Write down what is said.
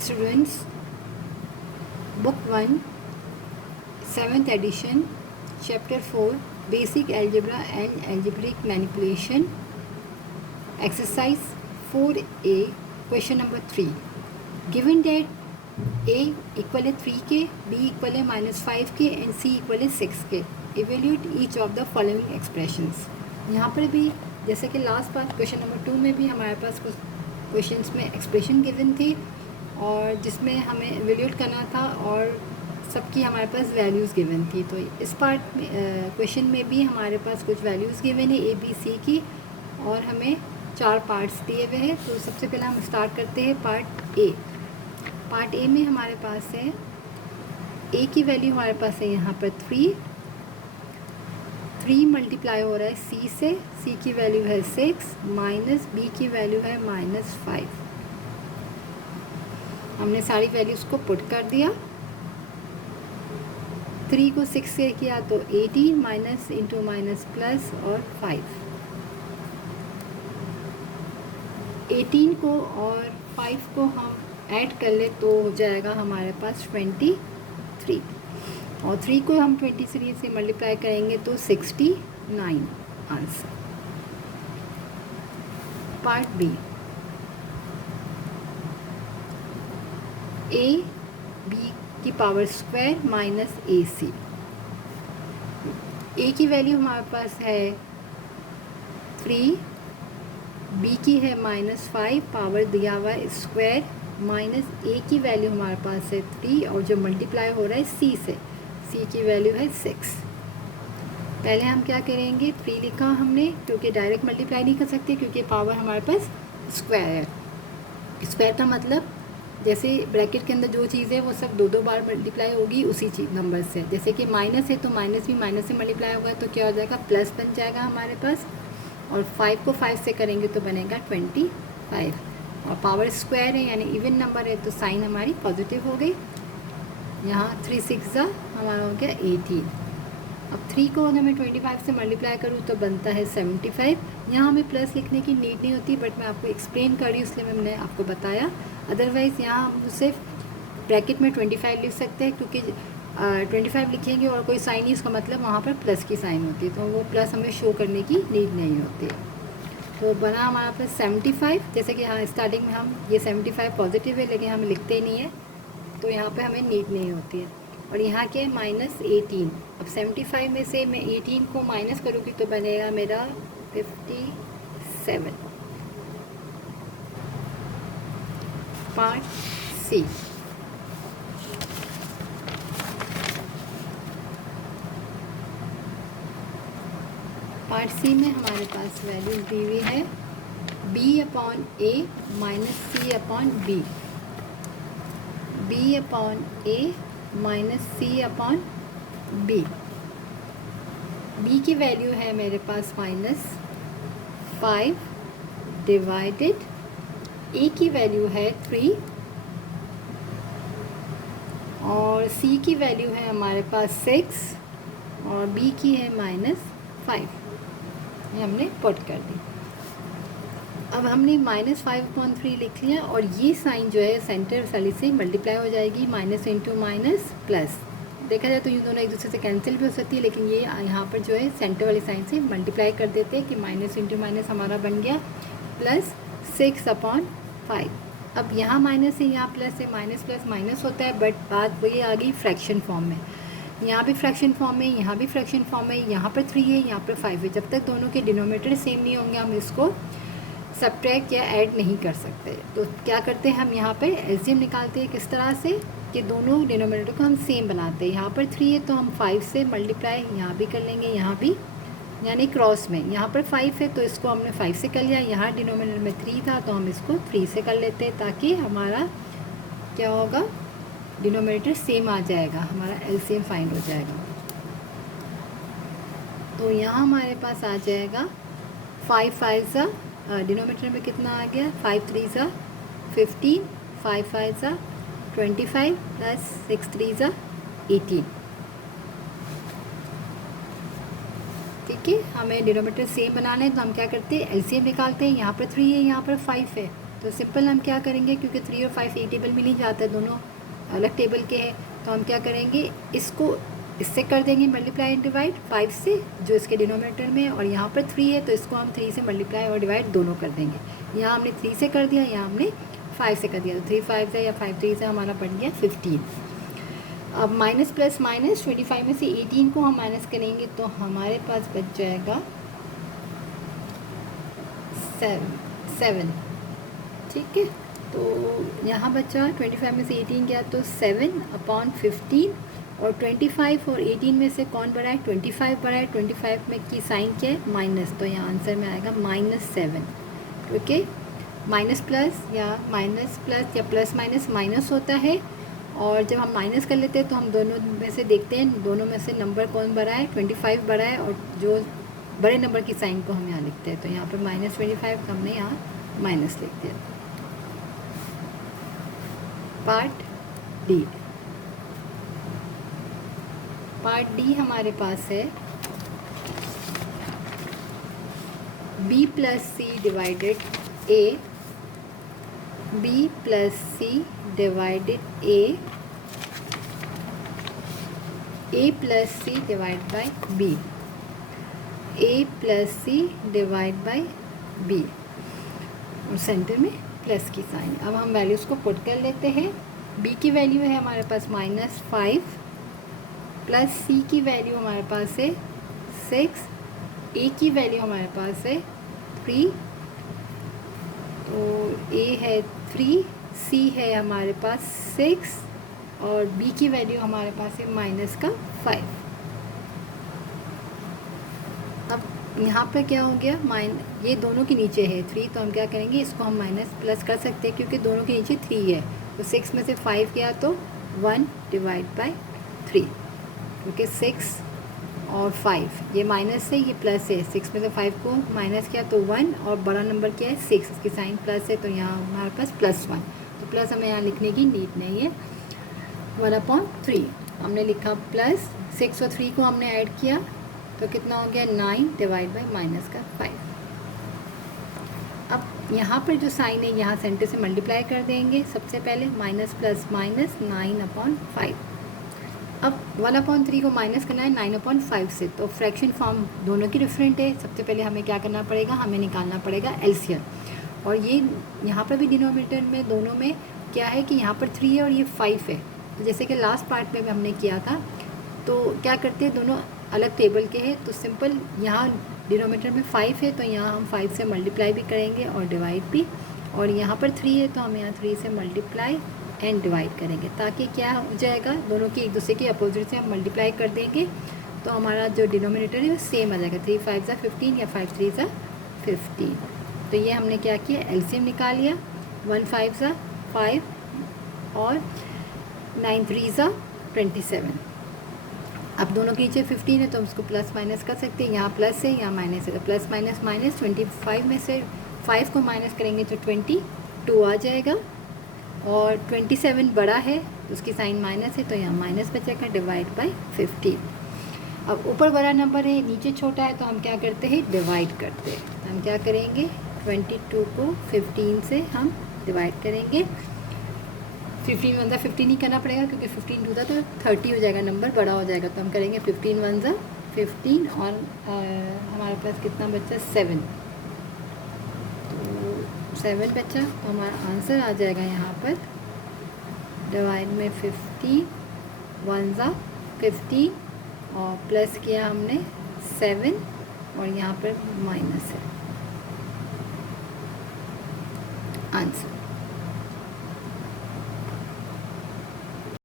Students, Book 1, 7th edition, Chapter 4, Basic Algebra and Algebraic Manipulation, Exercise 4A, Question number 3. Given that A equal है 3k, B equal है -5k and C equal है 6k, evaluate each of the following expressions. यहाँ पर भी जैसे कि last बार question number 2 में भी हमारे पास कुछ क्वेश्चंस में एक्सप्रेशन गिवन थी और जिसमें हमें इवेल्यूएट करना था और सबकी हमारे पास वैल्यूज़ गिवन थी. तो इस पार्ट में क्वेश्चन में भी हमारे पास कुछ वैल्यूज़ गिवन है ए बी सी की और हमें 4 पार्ट्स दिए हुए हैं. तो सबसे पहले हम स्टार्ट करते हैं पार्ट ए. पार्ट ए में हमारे पास है ए की वैल्यू हमारे पास है यहाँ पर 3 मल्टीप्लाई हो रहा है सी से. सी की वैल्यू है 6 माइनस बी की वैल्यू है -5. हमने सारी वैल्यूज़ को पुट कर दिया. 3 को 6 से किया तो 18 माइनस इंटू माइनस प्लस और 5. 18 को और 5 को हम ऐड कर ले तो हो जाएगा हमारे पास 23 और 3 को हम 23 से मल्टीप्लाई करेंगे तो 69 answer. Part B. A B की power square minus A C. A की वैल्यू हमारे पास है 3, बी की है -5 पावर दिया हुआ है स्क्वायर माइनस ए की वैल्यू हमारे पास है 3 और जो मल्टीप्लाई हो रहा है सी से. सी की वैल्यू है 6. पहले हम क्या करेंगे 3 लिखा हमने क्योंकि डायरेक्ट मल्टीप्लाई नहीं कर सकते क्योंकि पावर हमारे पास स्क्वायर है. स्क्वायर का मतलब जैसे ब्रैकेट के अंदर जो चीज़ है वो सब 2 बार मल्टीप्लाई होगी उसी चीज़ नंबर से. जैसे कि माइनस है तो माइनस भी माइनस से मल्टीप्लाई होगा तो क्या हो जाएगा प्लस बन जाएगा हमारे पास. और 5 को 5 से करेंगे तो बनेगा 25 और पावर स्क्वायर है यानी इवन नंबर है तो साइन हमारी पॉजिटिव हो गई. यहाँ 3 6 हमारा हो गया 18. अब 3 को अगर मैं 25 से मल्टीप्लाई करूँ तो बनता है 75. यहाँ हमें प्लस लिखने की नीड नहीं होती बट मैं आपको एक्सप्लेन कर रही हूँ इसलिए मैंने आपको बताया. अदरवाइज़ यहाँ हम सिर्फ ब्रैकेट में 25 लिख सकते हैं क्योंकि 25 लिखेंगे और कोई साइन नहीं उसका मतलब वहाँ पर प्लस की साइन होती है तो वो प्लस हमें शो करने की नीड नहीं होती. तो बना हमारा पास 75. जैसे कि हाँ स्टार्टिंग में हम ये 75 पॉजिटिव है लेकिन हम लिखते ही नहीं है तो यहाँ पे हमें नीड नहीं होती है. और यहाँ के -18. अब 75 में से मैं 18 को माइनस करूँगी तो बनेगा मेरा 57. पार्ट सी. पार्ट सी में हमारे पास वैल्यूज दी हुई है b/a minus c/b. b/a minus c/b. b की वैल्यू है मेरे पास -5 डिवाइडेड a की वैल्यू है 3 और c की वैल्यू है हमारे पास 6 और b की है -5. ये हमने पुट कर दी. अब हमने -5/3 लिख लिया और ये साइन जो है सेंटर वाली से मल्टीप्लाई हो जाएगी माइनस इंटू माइनस प्लस. देखा जाए तो ये दोनों एक दूसरे से कैंसिल भी हो सकती है लेकिन ये यहाँ पर जो है सेंटर वाली साइन से मल्टीप्लाई कर देते हैं कि माइनस इंटू माइनस हमारा बन गया +6/5. अब यहाँ माइनस है यहाँ प्लस है माइनस प्लस माइनस होता है बट बात वही आ गई फ्रैक्शन फॉर्म में. यहाँ भी फ्रैक्शन फॉर्म में यहाँ भी फ्रैक्शन फॉर्म में. यहाँ पर 3 है यहाँ पर 5 है. जब तक दोनों के डिनोमिनेटर सेम नहीं होंगे हम इसको सब्ट्रैक्ट या ऐड नहीं कर सकते. तो क्या करते हैं हम यहाँ पर एलसीएम निकालते हैं किस तरह से कि दोनों डिनोमिनेटर को हम सेम बनाते हैं. यहाँ पर 3 है तो हम 5 से मल्टीप्लाई यहाँ भी कर लेंगे यहाँ भी यानी क्रॉस में. यहाँ पर 5 है तो इसको हमने 5 से कर लिया. यहाँ डिनोमिनेटर में 3 था तो हम इसको 3 से कर लेते हैं ताकि हमारा क्या होगा डिनोमिनेटर सेम आ जाएगा. हमारा एलसीएम फाइंड हो जाएगा. तो यहाँ हमारे पास आ जाएगा 5 5 डिनोमिनेटर में कितना आ गया 5 3 15 5 5 25 प्लस 6 3 18. ठीक है. हमें डिनोमिनेटर सेम बनाना है तो हम क्या करते हैं एलसीएम निकालते हैं. यहाँ पर 3 है यहाँ पर 5 है तो सिंपल हम क्या करेंगे, क्योंकि 3 और 5 एक टेबल में नहीं जाता है, दोनों अलग टेबल के हैं, तो हम क्या करेंगे, इसको इससे कर देंगे मल्टीप्लाई एंड डिवाइड 5 से जो इसके डिनोमिनेटर में है, और यहाँ पर 3 है तो इसको हम 3 से मल्टीप्लाई और डिवाइड दोनों कर देंगे। यहाँ हमने 3 से कर दिया, यहाँ हमने 5 से कर दिया, तो 3 5 से या 5 3 से हमारा बन गया 15। अब माइनस प्लस माइनस 25 में से 18 को हम माइनस करेंगे तो हमारे पास बच जाएगा 7। ठीक है, तो यहाँ बचा 25 में से 18 गया तो 7/15, और 25 और 18 में से कौन बड़ा है, 25 बड़ा है। 25 में की साइन क्या है, माइनस, तो यहाँ आंसर में आएगा -7। ओके, माइनस प्लस या प्लस माइनस माइनस होता है, और जब हम माइनस कर लेते हैं तो हम दोनों में से देखते हैं, दोनों में से नंबर कौन बड़ा है, 25 बड़ा है, और जो बड़े नंबर की साइन को हम यहाँ लिखते हैं, तो यहाँ पर -25 का हमने यहाँ माइनस लिख दिया। पार्ट डी हमारे पास है b plus C divided a, b plus C divided a plus C divide by b, a plus C divide by b, और सेंटर में प्लस की साइन। अब हम वैल्यूज़ को पुट कर लेते हैं। b की वैल्यू है हमारे पास -5, प्लस c की वैल्यू हमारे पास है 6, a की वैल्यू हमारे पास है 3, तो a है 3, c है हमारे पास 6, और b की वैल्यू हमारे पास है -5। अब यहाँ पर क्या हो गया, ये दोनों के नीचे है 3, तो हम क्या करेंगे, इसको हम माइनस प्लस कर सकते हैं क्योंकि दोनों के नीचे 3 है, तो 6 में से 5 गया तो 1 डिवाइड बाई 3, क्योंकि 6 और 5 ये माइनस है, ये प्लस है, 6 में से 5 को माइनस किया तो 1, और बड़ा नंबर क्या है 6, इसकी साइन प्लस है, तो यहाँ हमारे पास +1, तो प्लस हमें यहाँ लिखने की नीड नहीं है। 1/3 हमने लिखा, प्लस 6 और 3 को हमने ऐड किया तो कितना हो गया, 9 डिवाइड बाई -5। अब यहाँ पर जो साइन है यहाँ सेंटर से मल्टीप्लाई कर देंगे सबसे पहले, माइनस प्लस माइनस 9/5। अब 1/3 को माइनस करना है 9/5 से, तो फ्रैक्शन फॉर्म दोनों की डिफरेंट है। सबसे पहले हमें क्या करना पड़ेगा, हमें निकालना पड़ेगा एलसीएम, और ये यहाँ पर भी डिनोमिनेटर में दोनों में क्या है कि यहाँ पर 3 है और ये 5 है, तो जैसे कि लास्ट पार्ट में भी हमने किया था, तो क्या करते हैं, दोनों अलग टेबल के हैं, तो सिंपल यहाँ डिनोमिनेटर में 5 है तो यहाँ हम 5 से मल्टीप्लाई भी करेंगे और डिवाइड भी, और यहाँ पर 3 है तो हम यहाँ 3 से मल्टीप्लाई एंड डिवाइड करेंगे, ताकि क्या हो जाएगा, दोनों की एक दूसरे के अपोजिट से हम मल्टीप्लाई कर देंगे तो हमारा जो डिनोमिनेटर है वो सेम आ जाएगा, 3 5 ज़ा 15 या 5 3 ज़ा 15। तो ये हमने क्या किया, एलसीएम निकाल लिया, 1 5 ज़ा 5 और 9 3 ज़ा 27। अब दोनों के नीचे 15 है तो हम उसको प्लस माइनस कर सकते हैं, यहाँ प्लस है यहाँ माइनस है, तो प्लस माइनस माइनस 25 में से 5 को माइनस करेंगे तो 22 आ जाएगा, और 27 बड़ा है तो उसकी साइन माइनस है तो यहाँ माइनस बचेगा, डिवाइड बाई 15। अब ऊपर बड़ा नंबर है नीचे छोटा है तो हम क्या करते हैं, डिवाइड करते हैं। तो हम क्या करेंगे, 22 को 15 से हम डिवाइड करेंगे। 15 1 ज़ा 15 ही करना पड़ेगा क्योंकि 15 2 ज़ा तो 30 हो जाएगा, नंबर बड़ा हो जाएगा, तो हम करेंगे 15 1 ज़ा 15, और हमारे पास कितना बचा, 7, तो 7 बचा, तो हमारा आंसर आ जाएगा यहाँ पर डिवाइड में 15 1 ज़ा 15, और प्लस किया हमने 7, और यहाँ पर माइनस है आंसर।